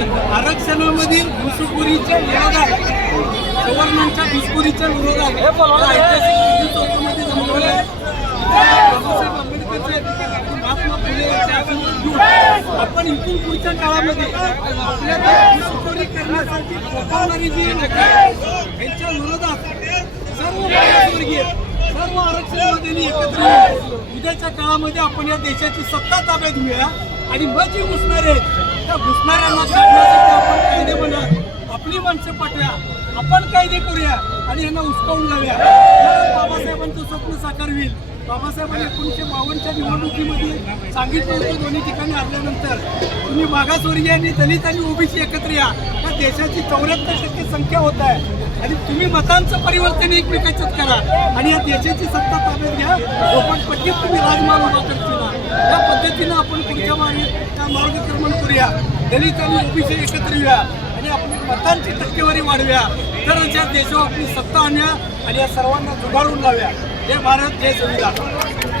आरक्षणामधील घुसखोरीच्या विरोधात, सवर्णांच्या घुसखोरीच्या विरोधात ऐतिहासिक चौकामध्ये जमवले बाबासाहेब आंबेडकरचे महात्मा फुले यांचे आशीर्वाद घेऊन आपण इथून पुढच्या काळामध्ये आपल्या घुसखोरी करण्यासाठी फोकावणारी जी लोक यांच्या विरोधात सर्व मागासवर्गीय, सर्व आरक्षणवाद्यांनी एकत्र येऊन उद्याच्या काळामध्ये आपण या देशाची सत्ता ताब्यात घेऊया आणि मग जी घुसणार आहेत त्या घुसणाऱ्यांना काढण्यासाठी आपण कायदे बनवा, आपली माणसं पाठवूया, आपण कायदे करूया आणि यांना उचकावून लावूया. बाबासाहेबांचं स्वप्न साकार होईल. बाबासाहेबांनी 1952च्या निवडणुकीमध्ये सांगितलं होतं, दोन्ही ठिकाणी हरल्यानंतर तुम्ही मागासवर्गीय आणि दलित आणि ओबीसी एकत्र या. त्या देशाची 74% संख्या होत आहे आणि तुम्ही मतांचं परिवर्तन एकमेकांच्यात करा आणि या देशाची सत्ता ताब्यात घ्या. लोकांपट्टीत तुम्ही राजमार्ग उभा करतील. या पद्धतीनं आपण पुढच्या मार्गक्रमण करूया. दलित आणि ओबीसी एकत्र येऊया आणि आपली मतांची टक्केवारी वाढव्या. तरच या देशावर आपली सत्ता आणूया आणि या सर्वांना जुगाडून लावूया. जय भारत, जय संविधान.